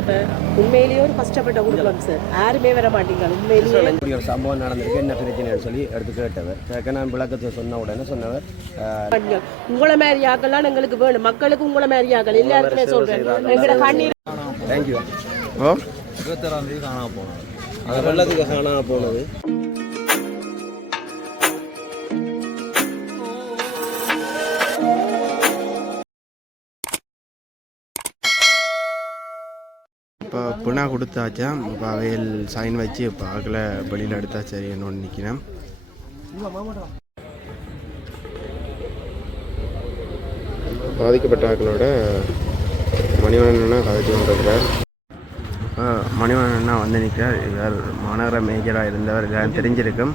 இப்போ உண்மையிலேயே ஒரு கஷ்டப்பட்ட குடும்பம் சார். யாருமே வர மாட்டீங்க. உண்மையிலேயே ஒரு சம்பவம் நடந்திருக்கு. என்ன பிரச்சனைன்னு சொல்லி எடுத்து கேட்டவர். கேட்க நான் விளக்கத்தை சொன்ன உடனே சொன்னவர். உங்களை மாதிரி ஆக்கெல்லாம் எங்களுக்கு வேணும். மக்களுக்கு உங்களை மாதிரி ஆக்கல் எல்லாருக்குமே சொல்றேன். எங்களோட கண்ணீர் தேங்க்யூ ஓ இருபத்தாறாம் தேதி காணாம போனோம் அது வெள்ளத்துக்கு காணாம போனது. புனா கொடுத்தாச்சா? இப்போ அவையில் சைன் வச்சு இப்போ அதில் வெளியில் எடுத்தா சரி என்னொன்று நிற்கிறேன் பாதிக்கப்பட்ட ஆக்களோட மணிவண்ணனா கதைச்சு கொண்டிருக்கிறார். இப்போ மணிவண்ணனா வந்து நிற்கிறார் இவர் மாநகர மேஜராக இருந்தவர் தெரிஞ்சிருக்கும்.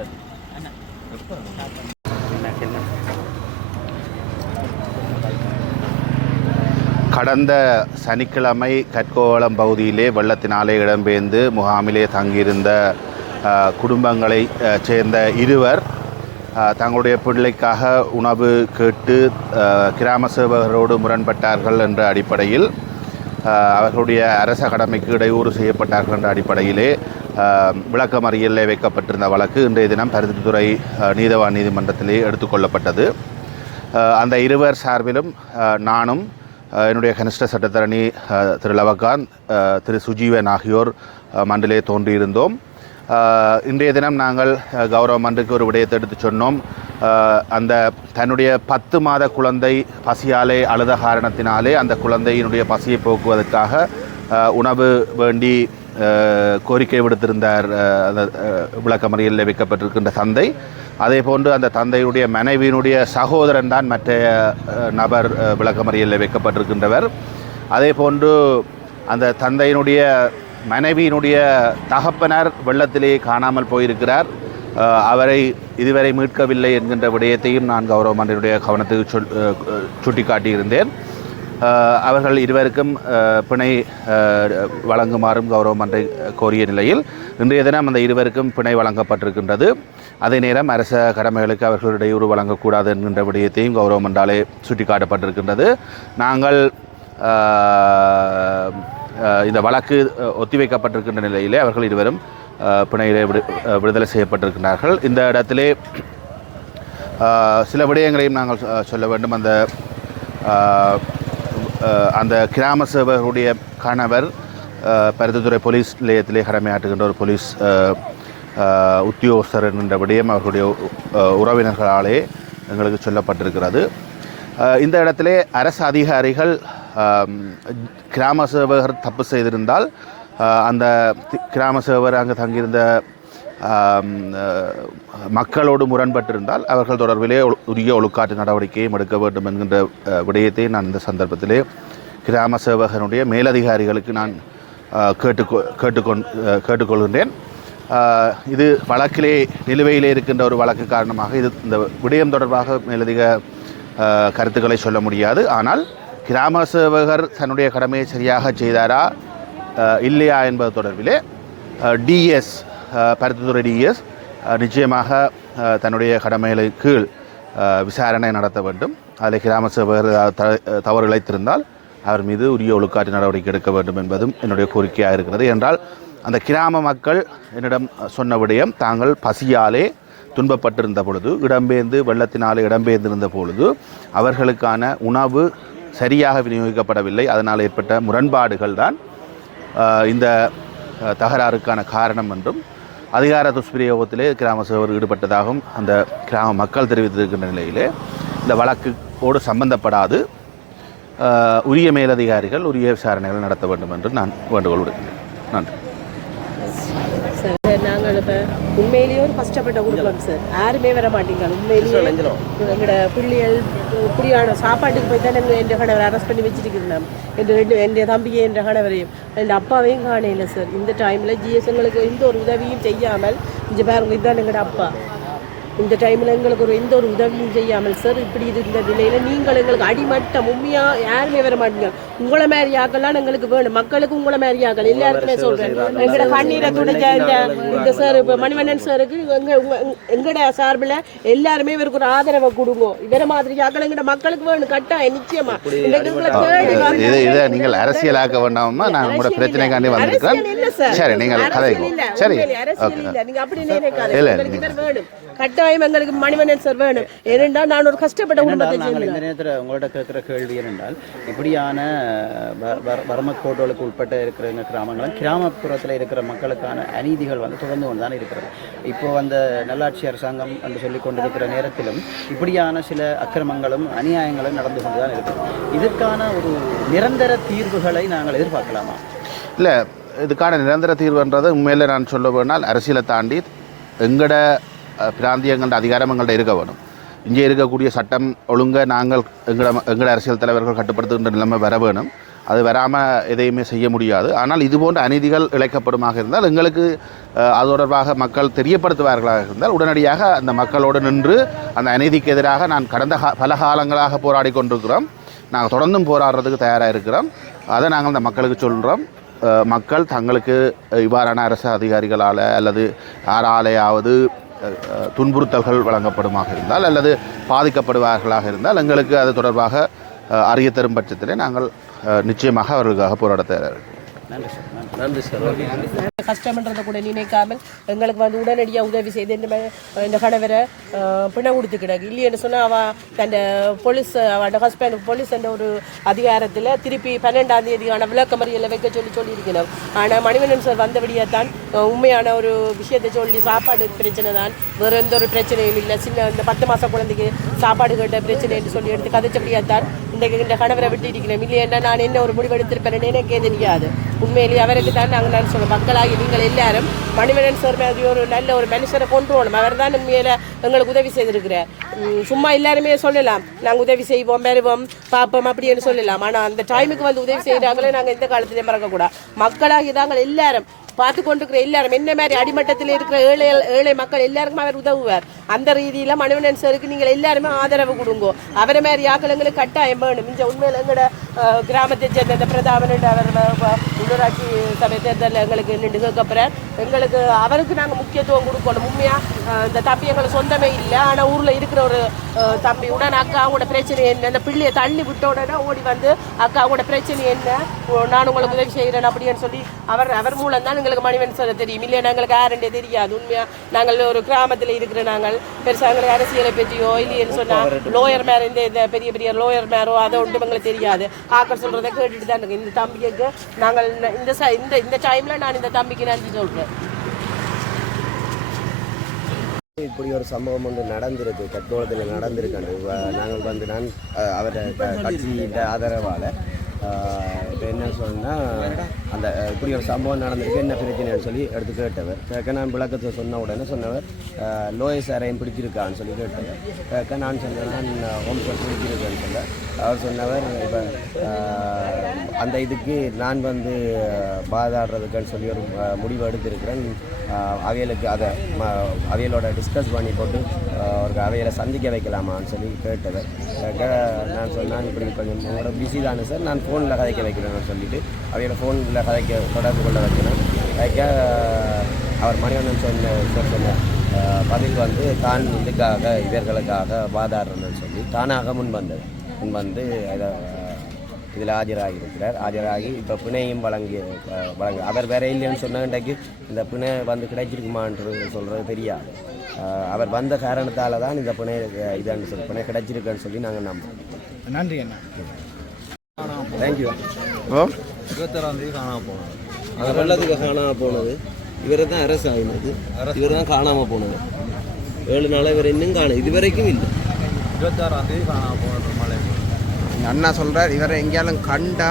ஆ கடந்த சனிக்கிழமை கற்கோவளம் பகுதியிலே வெள்ளத்தினாலே இடம்பெயர்ந்து முகாமிலே தங்கியிருந்த குடும்பங்களை சேர்ந்த இருவர் தங்களுடைய பிள்ளைக்காக உணவு கேட்டு கிராம சேவகரோடு முரண்பட்டார்கள் என்ற அடிப்படையில் அவர்களுடைய அரச கடமைக்கு இடையூறு செய்யப்பட்டார்கள் என்ற அடிப்படையிலே விளக்கமறியலில் வைக்கப்பட்டிருந்த வழக்கு இன்றைய தினம் பருத்தித்துறை நீதவான் நீதிமன்றத்திலே எடுத்துக்கொள்ளப்பட்டது. அந்த இருவர் சார்பிலும் நானும் என்னுடைய கனிஷ்ட சட்டத்தரணி திரு லவகாந்த் திரு சுஜீவன் ஆகியோர் மண்டலே மண்டிலே தோன்றியிருந்தோம். இன்றைய தினம் நாங்கள் கௌரவ மன்றுக்கு ஒரு விடயத்தை எடுத்து சொன்னோம். அந்த தன்னுடைய பத்து மாத குழந்தை பசியாலே அழுத காரணத்தினாலே அந்த குழந்தையினுடைய பசியை போக்குவதற்காக உணவு வேண்டி கோரிக்கை விடுத்திருந்தார் அந்த விளக்கமறியலில் வைக்கப்பட்டிருக்கின்ற தந்தை. அதே போன்று அந்த தந்தையுடைய மனைவியினுடைய சகோதரன் தான் மற்ற நபர் விளக்கமறியலில் வைக்கப்பட்டிருக்கின்றவர். அதே போன்று அந்த தந்தையினுடைய மனைவியினுடைய தகப்பனார் வெள்ளத்திலேயே காணாமல் போயிருக்கிறார். அவரை இதுவரை மீட்கவில்லை என்கின்ற விடயத்தையும் நான் கௌரவ மன்றினுடைய கவனத்துக்கு சொல் சுட்டிக்காட்டியிருந்தேன். அவர்கள் இருவருக்கும் பிணை வழங்குமாறும் கௌரவ மன்றை கோரிய நிலையில் இன்றைய தினம் அந்த இருவருக்கும் பிணை வழங்கப்பட்டிருக்கின்றது. அதே நேரம் அரச கடமைகளுக்கு அவர்கள் இடையூறு வழங்கக்கூடாது என்கின்ற விடயத்தையும் கௌரவ மன்றாலே சுட்டிக்காட்டப்பட்டிருக்கின்றது. நாங்கள் இந்த வழக்கு ஒத்திவைக்கப்பட்டிருக்கின்ற நிலையிலே அவர்கள் இருவரும் பிணையிலே விடு விடுதலை செய்யப்பட்டிருக்கிறார்கள் இந்த இடத்திலே சில விடயங்களையும் நாங்கள் சொ- சொல்ல வேண்டும். அந்த அந்த கிராம சேவகருடைய கணவர் பருத்தித்துறை போலீஸ் நிலையத்திலே கடமையாற்றுகின்ற ஒரு போலீஸ் உத்தியோகஸ்தர் என்கின்ற விடயம் அவர்களுடைய உறவினர்களாலே எங்களுக்கு சொல்லப்பட்டிருக்கிறது. இந்த இடத்திலே அரசு அதிகாரிகள் கிராம சேவகர் தப்பு செய்திருந்தால் அந்த கிராம சேவகர் அங்கு தங்கியிருந்த மக்களோடு முரண்பட்டிருந்தால் அவர்கள் தொடர்பிலே உரிய ஒழுக்காற்று நடவடிக்கையும் எடுக்க வேண்டும் என்கின்ற விடயத்தை நான் இந்த சந்தர்ப்பத்திலே கிராம சேவகனுடைய மேலதிகாரிகளுக்கு நான் கேட்டுக்கொ கேட்டுக்கொண் கேட்டுக்கொள்கின்றேன். இது வழக்கிலே நிலுவையிலே இருக்கின்ற ஒரு வழக்கு காரணமாக இது இந்த விடயம் தொடர்பாக மேலதிக கருத்துக்களை சொல்ல முடியாது. ஆனால் கிராம சேவகர் தன்னுடைய கடமையை சரியாக செய்தாரா இல்லையா என்பது தொடர்பிலே டிஎஸ் பருத்தித்துறை டிஎஸ் நிச்சயமாக தன்னுடைய கடமைகளை கீழ் விசாரணை நடத்த வேண்டும். அதில் கிராம சேவகர் த- தவறு இழைத்திருந்தால் அவர் மீது உரிய ஒழுக்காற்று நடவடிக்கை எடுக்க வேண்டும் என்பதும் என்னுடைய கோரிக்கையாக இருக்கிறது. என்றால் அந்த கிராம மக்கள் என்னிடம் சொன்ன விடயம் தாங்கள் பசியாலே துன்பப்பட்டிருந்த பொழுது இடம்பெயர்ந்து வெள்ளத்தினாலே இடம்பெயர்ந்திருந்த பொழுது அவர்களுக்கான உணவு சரியாக விநியோகிக்கப்படவில்லை. அதனால் ஏற்பட்ட முரண்பாடுகள் தான் இந்த தகராறுக்கான காரணம் என்றும் அதிகார துஷ்பிரயோகத்திலே கிராம சேவர் ஈடுபட்டதாகவும் அந்த கிராம மக்கள் தெரிவித்திருக்கின்ற நிலையிலே இந்த வழக்கோடு சம்பந்தப்படாது உரிய மேலதிகாரிகள் உரிய விசாரணைகள் நடத்த வேண்டும் என்று நான் வேண்டுகோள் விடுக்கின்றேன். நன்றி. இப்போ உண்மையிலேயே ஒரு கஷ்டப்பட்ட குடும்பம் சார். யாருமே வர மாட்டீங்க. உண்மையிலேயே எங்களோட பிள்ளைகள் இப்படியான சாப்பாட்டுக்கு போய் தான் எங்கள் என் கணவர் அரெஸ்ட் பண்ணி வச்சிருக்கிறோம் என் ரெண்டு என் தம்பியை என் கணவரையும். என் அப்பாவையும் காணையில சார் இந்த டைமில் ஜிஎஸ் எங்களுக்கு எந்த ஒரு உதவியும் செய்யாமல் இங்கே பாருங்க இதுதான் எங்களோட அப்பா. இந்த டைமில் எங்களுக்கு ஒரு எந்த ஒரு உதவியும் செய்யாமல் சார் இப்படி இது இந்த நிலையில் நீங்கள் எங்களுக்கு அடிமட்டம் உண்மையாக யாருமே வர மாட்டீங்க. உங்களை மாதிரி ஆக்கெல்லாம் எங்களுக்கு வேணும். மக்களுக்கு உங்களை மாதிரி ஆக்கல் எல்லாருக்குமே சொல்கிறேன் எங்களோட கண்ணீரை துடைச்ச இந்த இந்த சார் இப்போ மணிவண்ணன் சாருக்கு எங்க உங்க- எங்கட சார்பில் எல்லாருமே இவருக்கு ஒரு ஆதரவை கொடுங்க. இவர மாதிரி ஆக்கள் எங்கட மக்களுக்கு வேணும். கட்டாயம் நிச்சயமா. எங்களை இது இதை நீங்கள் அரசியலாக்க வேண்டாமா நான் உங்களோட பிரச்சனைக்காண்டி வந்திருக்கிறேன் சார். நீங்கள் இல்ல. சரி. இல்ல. நீங்க அப்படி நினைக்காதீங்க. இல்ல. கட்டாயம் எங்களுக்கு மணிவண்ணன் சார் வேணும். ஏனென்றா நான் ஒரு கஷ்டப்பட்ட குடும்பத்தை நாங்கள் இந்த. நேரத்தில் உங்கள்ட்ட கேட்குற கேள்வி என்னென்றால் இப்படியான வ- வ- வறுமைக்கோடுகளுக்கு உட்பட்ட இருக்கிற இந்த கிராமங்களும் கிராமப்புறத்தில் இருக்கிற மக்களுக்கான அநீதிகள் வந்து தொடர்ந்து கொண்டு தான் இருக்கிறது. இப்போ அந்த நல்லாட்சி அரசாங்கம் என்று சொல்லிக் கொண்டிருக்கிற நேரத்திலும் இப்படியான சில அக்கிரமங்களும் அநியாயங்களும் நடந்து கொண்டு தான் இருக்கிறது இதற்கான ஒரு நிரந்தர தீர்வுகளை நாங்கள் எதிர்பார்க்கலாமா? இல்லை இதுக்கான நிரந்தர தீர்வுன்றது உண்மையில் நான் சொல்ல வேணால் அரசியலை தாண்டி எங்கட அஹ், பிராந்தியங்கள்ட அதிகாரம் எங்கள்கிட்ட இருக்க வேணும். இங்கே இருக்கக்கூடிய சட்டம் ஒழுங்கை நாங்கள் எங்கட எங்களோட அரசியல் தலைவர்கள் கட்டுப்படுத்துகின்ற நிலைமை வர வேணும். அது வராமல் எதையுமே செய்ய முடியாது. ஆனால் இது போன்ற அநீதிகள் இழைக்கப்படுமாக இருந்தால் எங்களுக்கு அது தொடர்பாக மக்கள் தெரியப்படுத்துவார்களாக இருந்தால் உடனடியாக அந்த மக்களோடு நின்று அந்த அநீதிக்கு எதிராக நான் கடந்த பல காலங்களாக போராடி கொண்டிருக்கிறோம். நாங்கள் தொடர்ந்தும் போராடுறதுக்கு தயாராக இருக்கிறோம். அதை நாங்கள் அந்த மக்களுக்கு சொல்கிறோம் மக்கள் தங்களுக்கு இவ்வாறான அரசு அதிகாரிகளால் அல்லது யாராலேயாவது துன்புறுத்தல்கள் வழங்கப்படுமாக இருந்தால் அல்லது பாதிக்கப்படுவார்களாக இருந்தால் எங்களுக்கு அது தொடர்பாக அறிய தரும் பட்சத்திலே நாங்கள் நிச்சயமாக அவர்களுக்காக போராட தயாராக இருக்கிறோம். நன்றி சார். கஷ்டம்ன்றதை கூட நினைக்காமல் எங்களுக்கு வந்து உடனடியாக உதவி செய்து இந்த இந்த கணவரை பிணை கொடுத்து கிடக்கு இல்லைன்னு சொன்னால் அவ தன் போலீஸ் அவட ஹஸ்பண்ட் போலீஸ் என்ற ஒரு அதிகாரத்தில் திருப்பி பன்னெண்டாம் தேதியான விளக்கமறியலை வைக்க சொல்லி சொல்லியிருக்கணும் ஆனால் மணிவண்ணன் சார் வந்தபடியாக தான் உண்மையான ஒரு விஷயத்தை சொல்லி சாப்பாடு பிரச்சனை தான். வேறு எந்த ஒரு பிரச்சனையும் இல்லை. சின்ன இந்த பத்து மாதம் குழந்தைக்கு சாப்பாடு கேட்ட பிரச்சனைன்னு சொல்லி எடுத்து கதைச்சபடியாக தான் இந்த கணவரை விட்டு இருக்கிறேன் இல்லையா நான் என்ன ஒரு முடிவு எடுத்திருப்பேன் எனக்கே தெரியாது. உண்மையிலேயே அவருக்கு தான் நாங்கள் நான் சொல்ல மக்களாகி நீங்கள் எல்லாரும் மணிவண்ணன் சார் மாதிரி ஒரு நல்ல ஒரு மனுஷரை கொண்டு போகணும் அவர் தான் உண்மையில எங்களுக்கு உதவி செய்திருக்கிறார். சும்மா எல்லாருமே சொல்லலாம். நாங்கள் உதவி செய்வோம் பெறுவோம் பார்ப்போம் அப்படின்னு சொல்லலாம். ஆனால் அந்த டைமுக்கு வந்து உதவி செய்கிறாங்களே நாங்கள் எந்த காலத்திலையும் மறக்கக்கூடாது. மக்களாகி தாங்கள் எல்லாரும் பார்த்து கொண்டிருக்கிற எல்லாரும். என்ன மாதிரி அடிமட்டத்தில் இருக்கிற ஏழை ஏழை மக்கள் எல்லாருக்கும் அவர் உதவுவார். அந்த ரீதியில் மனுவனன் சருக்கு நீங்கள் எல்லாருமே ஆதரவு கொடுங்கோ. அவரை மாதிரி ஆக்கள் எங்களுக்கு கட்டாயம் வேணும். இந்த உண்மையில் எங்களோட கிராமத்தை சேர்ந்த பிரதாபன் அவர் வ- சபை தேர்தலில் எங்களுக்கு நின்று கேட்கப்படுறார் எங்களுக்கு அவருக்கு நாங்கள் முக்கியத்துவம் கொடுக்கணும். உண்மையாக இந்த தம்பி எங்களுக்கு சொந்தமே இல்லை. ஆனால் ஊரில் இருக்கிற ஒரு தம்பி உடனே அக்கா அவங்களோட பிரச்சனை என்ன? அந்த பிள்ளையை தள்ளி விட்ட உடனே ஓடி வந்து அக்கா அவங்களோட பிரச்சனை என்ன? நான் உங்களுக்கு உதவி செய்கிறேன் அப்படின்னு சொல்லி அவர் அவர் மூலம் தான் எங்களுக்கு மணிவன் சொல்ல தெரியும். இல்லையா எங்களுக்கு யாருன்றே தெரியாது. உண்மையாக நாங்கள் ஒரு கிராமத்தில் இருக்கிற நாங்கள். பெருசாக எங்களுக்கு அரசியலை பற்றியோ இல்லைன்னு சொன்னால் லோயர் மேர் இந்த இந்த பெரிய பெரிய லோயர் மேரோ அதை ஒன்றும் எங்களுக்கு தெரியாது. ஆக்கள் சொல்கிறத கேட்டுட்டு தான் இந்த தம்பிக்கு நாங்கள் இந்த- இந்த இந்த இந்த டைமில் நான் இந்த தம்பிக்கு நன்றி சொல்கிறேன் இப்படி ஒரு சம்பவம் வந்து நடந்திருக்கு. கத்தோளத்தில் நடந்திருக்கு. நாங்கள் வந்து நான் அவரை கட்சியின் ஆதரவால். இப்போ என்ன சொன்னால் அந்த இப்படி ஒரு சம்பவம் நடந்திருக்கு என்ன பிரச்சனைன்னு சொல்லி எடுத்து கேட்டவர். கேட்க நான் விளக்கத்தை சொன்ன உடனே சொன்னவர் லோயஸ் அறையும் பிடிச்சிருக்கான்னு சொல்லி கேட்டவர். கேட்க நான் சொன்னேன் நான் ஹோம் ஸ்டோர் பிடிச்சிருக்கேன்னு சொல்ல அவர் சொன்னவர் இப்போ அந்த இதுக்கு நான் வந்து பாதாடுறதுக்குன்னு சொல்லி ஒரு முடிவு எடுத்திருக்கிறேன். அவையலுக்கு அதை ம- அவையலோட டிஸ்கஸ் பண்ணி போட்டு அவருக்கு அவையலை அவைகளை சந்திக்க வைக்கலாமான்னு சொல்லி கேட்டவர் கேட்க நான் சொன்னால் இப்படி கொஞ்சம் உங்களோட பிஸி தானே சார் நான் ஃபோனில் கதைக்க வைக்கிறேன்னு சொல்லிவிட்டு அவையோட ஃபோனில் கதைக்க தொடர்பு கொள்ள வைக்கிறேன். வைக்க அவர் மணிவண்ணன் சொன்ன சார் சொன்ன பதில் வந்து தான் இதுக்காக இவர்களுக்காக வாதாடுறேன்னு சொல்லி தானாக முன் வந்தது. முன் வந்து அதை இதில் ஆஜராகியிருக்கிறார் ஆஜராகி இப்போ பிணையும் வழங்கி வழங்க அவர் வேற இல்லைன்னு சொன்னன்றைக்கு இந்த பிணை வந்து கிடைச்சிருக்குமான்றது சொல்கிறது தெரியாது. அவர் வந்த காரணத்தால் தான் இந்த பிணை இதான்னு சொல்லி பிணை கிடைச்சிருக்குன்னு சொல்லி நாங்கள் நம்புறோம். நன்றி அண்ணா. தேங்க்யூ ஓ? இருபத்தாறாம் தேதி காணாமல் போனோம் அந்த வெள்ளத்துக்கு காணாமல் போனது. இவரை தான் அரசு ஆகினது. இவர் தான் காணாமல் போனது. ஏழு நாளாக இவர் இன்னும் காணும் இது வரைக்கும் இல்லை. இருபத்தாறாம் தேதி காணாமல் போனோம் மலை அண்ணா சொல்கிறார் இவரை எங்கேயாலும் கண்டா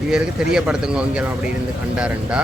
இவருக்கு தெரியப்படுத்துங்க எங்கேயாலும் அப்படி இருந்து கண்டாருண்டா